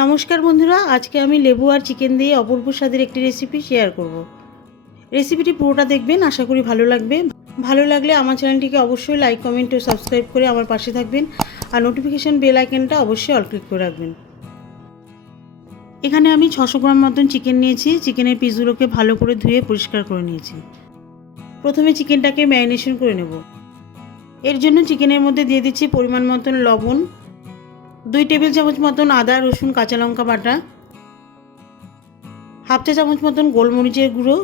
নমস্কার বন্ধুরা, আজকে আমি লেবু আর চিকেন দিয়ে অপূর্ব স্বাদের একটি রেসিপি শেয়ার করব। রেসিপিটি পুরোটা দেখবেন, আশা করি ভালো লাগবে। ভালো লাগলে আমার চ্যানেলটিকে অবশ্যই লাইক কমেন্ট ও সাবস্ক্রাইব করে আমার পাশে থাকবেন আর নোটিফিকেশান বেল আইকনটা অবশ্যই অল ক্লিক করে রাখবেন। এখানে আমি ছশো গ্রাম মতন চিকেন নিয়েছি চিকেনের পিসগুলোকে ভালো করে ধুয়ে পরিষ্কার করে নিয়েছি। প্রথমে চিকেনটাকে ম্যারিনেশন করে নেব। এর জন্য চিকেনের মধ্যে দিয়ে দিচ্ছি পরিমাণ মতন লবণ দুই টেবিল চামচ মতন আদা, রসুন, কাঁচা লঙ্কা বাটা, হাফ চা চামচ মতন গোলমরিচের গুঁড়ো,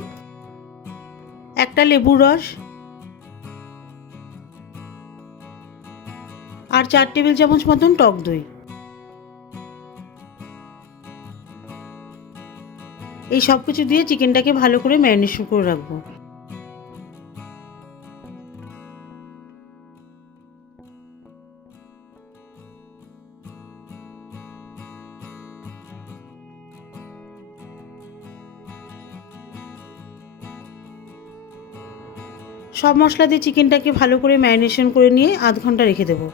একটা লেবুর রস আর চার টেবিল চামচ মতন টক দই। এই সব কিছু দিয়ে চিকেনটাকে ভালো করে ম্যারিনেশন করে রাখব। সব মশলা দিয়ে চিকেনটাকে ভালো করে ম্যারিনেশন করে নিয়ে আধ ঘণ্টা রেখে দেবো।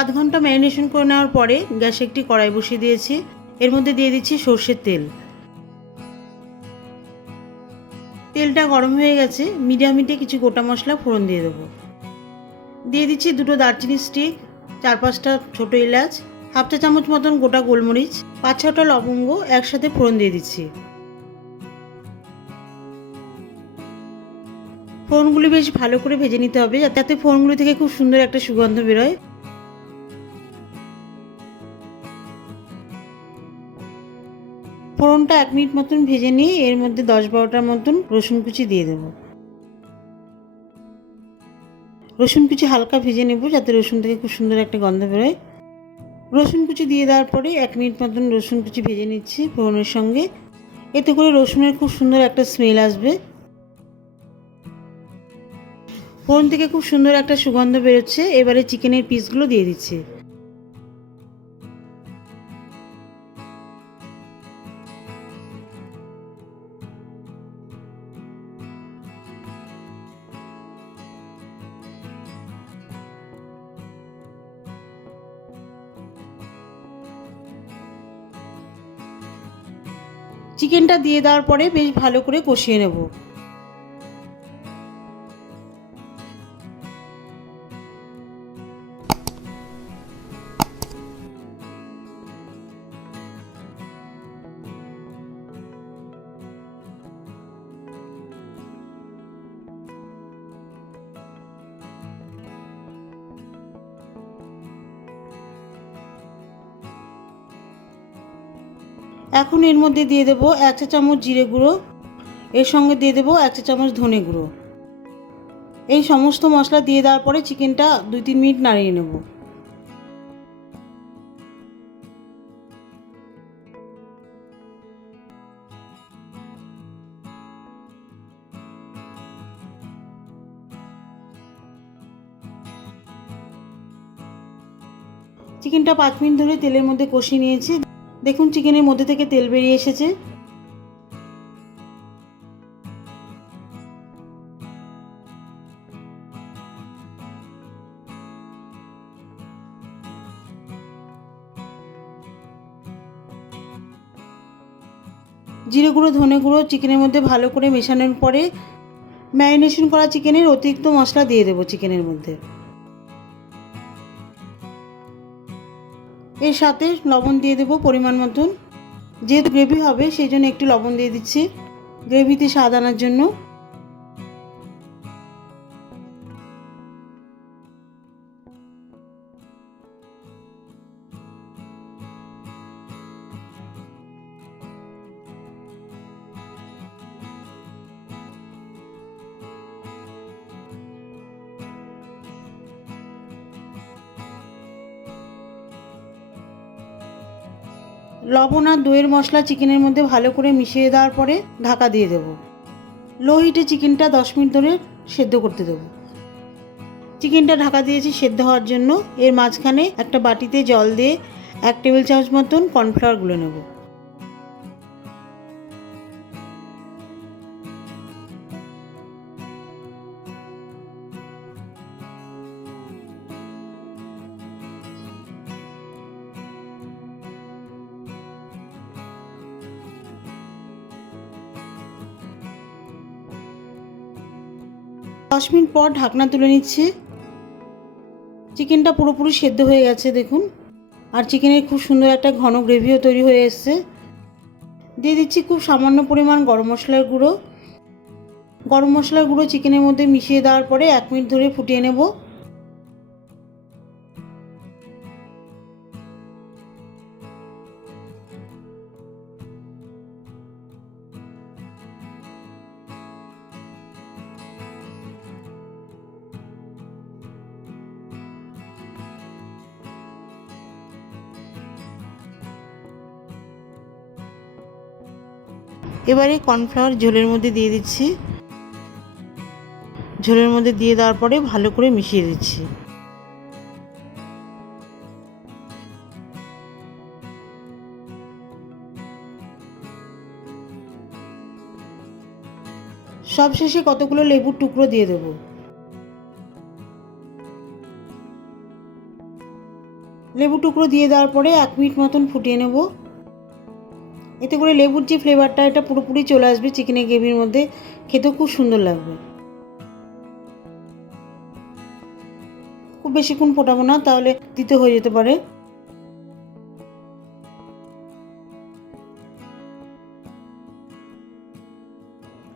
আধ ঘণ্টা ম্যারিনেশন করে নেওয়ার পরে গ্যাসে একটি কড়াই বসিয়ে দিয়েছি। এর মধ্যে দিয়ে দিচ্ছি সর্ষের তেল। তেলটা গরম হয়ে গেছে, মিডিয়াম হিটে কিছু গোটা মশলা ফোড়ন দিয়ে দেবো। দিয়ে দিচ্ছি দুটো দারচিনি স্টিক, চার পাঁচটা ছোটো এলাচ হাফ চা চামচ মতন গোটা গোলমরিচ, পাঁচ ছটা লবঙ্গ একসাথে ফোড়ন দিয়ে দিচ্ছি। ফোড়নগুলি বেশ ভালো করে ভেজে নিতে হবে যাতে ফোড়নগুলি থেকে খুব সুন্দর একটা সুগন্ধ বেরোয়। ফোড়নটা এক মিনিট মতন ভেজে নিয়ে এর মধ্যে দশ বারোটার মতন রসুন কুচি দিয়ে দেবো। রসুন কুচি হালকা ভেজে নেব যাতে রসুন থেকে খুব সুন্দর একটা গন্ধ বেরোয়। রসুন কুচি দিয়ে দেওয়ার পরে এক মিনিট মতন রসুন কুচি ভেজে নিচ্ছি ফোড়নের সঙ্গে। এতে করে রসুনের খুব সুন্দর একটা স্মেল আসবে। ফোড়ন থেকে খুব সুন্দর একটা সুগন্ধ বেরোচ্ছে। এবারে চিকেনের পিসগুলো দিয়ে দিচ্ছি। চিকেনটা দিয়ে দেওয়ার পরে বেশ ভালো করে কষিয়ে নেব। এখন এর মধ্যে দিয়ে দেবো এক চা চামচ জিরে গুঁড়ো, এর সঙ্গে দিয়ে দেবো এক চা চামচ ধনে গুঁড়ো। এই সমস্ত মশলা দিয়ে দেওয়ার পরে চিকেনটা দুই তিন মিনিট নাড়িয়ে নেব। চিকেনটা পাঁচ মিনিট ধরে তেলের মধ্যে কষিয়ে নিয়েছি। দেখুন, চিকেনের মধ্যে থেকে তেল বেরিয়ে এসেছে। জিরে গুঁড়ো, ধনে গুঁড়ো চিকেনের মধ্যে ভালো করে মেশানোর পরে ম্যারিনেশন করা চিকেনের অতিরিক্ত মশলা দিয়ে দেবো চিকেনের মধ্যে। এর সাথে লবণ দিয়ে দেবো পরিমাণ মতন। যেহেতু গ্রেভি হবে, সেই জন্য একটু লবণ দিয়ে দিচ্ছি। গ্রেভিতে স্বাদ আনার জন্য। লবণ আর দইয়ের মশলা চিকেনের মধ্যে ভালো করে মিশিয়ে দেওয়ার পরে ঢাকা দিয়ে দেবো। লো হিটে চিকেনটা দশ মিনিট ধরে সেদ্ধ করতে দেবো। চিকেনটা ঢাকা দিয়েছি সেদ্ধ হওয়ার জন্য। এর মাঝখানে একটা বাটিতে জল দিয়ে এক টেবিল চামচ মতন কর্নফ্লাওয়ার গুলে নেব। দশ মিনিট পর ঢাকনা তুলে নিচ্ছে। চিকেনটা পুরোপুরি সেদ্ধ হয়ে গেছে, দেখুন। আর চিকেনের খুব সুন্দর একটা ঘন গ্রেভিও তৈরি হয়ে এসছে। দিয়ে দিচ্ছি খুব সামান্য পরিমাণ গরম মশলার গুঁড়ো। গরম মশলার গুঁড়ো চিকেনের মধ্যে মিশিয়ে দেওয়ার পরে এক মিনিট ধরে ফুটিয়ে নেব। এবারে কর্নফ্লাওয়ার ঝোলের মধ্যে দিয়ে দিচ্ছি। ঝোলের মধ্যে দিয়ে দেওয়ার পরে ভালো করে মিশিয়ে দিচ্ছি। সব শেষে কতগুলো লেবুর টুকরো দিয়ে দেবো? লেবু টুকরো দিয়ে দেওয়ার পরে এক মিনিট মতন ফুটিয়ে নেব। এতে করে লেবুর যে ফ্লেভারটা এটা পুরোপুরি চলে আসবে চিকেনের গ্রেভির মধ্যে। খেতেও খুব সুন্দর লাগবে। খুব বেশিক্ষণ ফোটাবো না, তাহলে দিতে হয়ে যেতে পারে।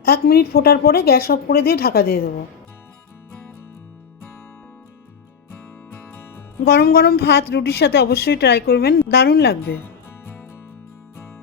এক মিনিট ফোটার পরে গ্যাস অফ করে দিয়ে ঢাকা দিয়ে দেবো। গরম গরম ভাত, রুটির সাথে অবশ্যই ট্রাই করবেন, দারুণ লাগবে।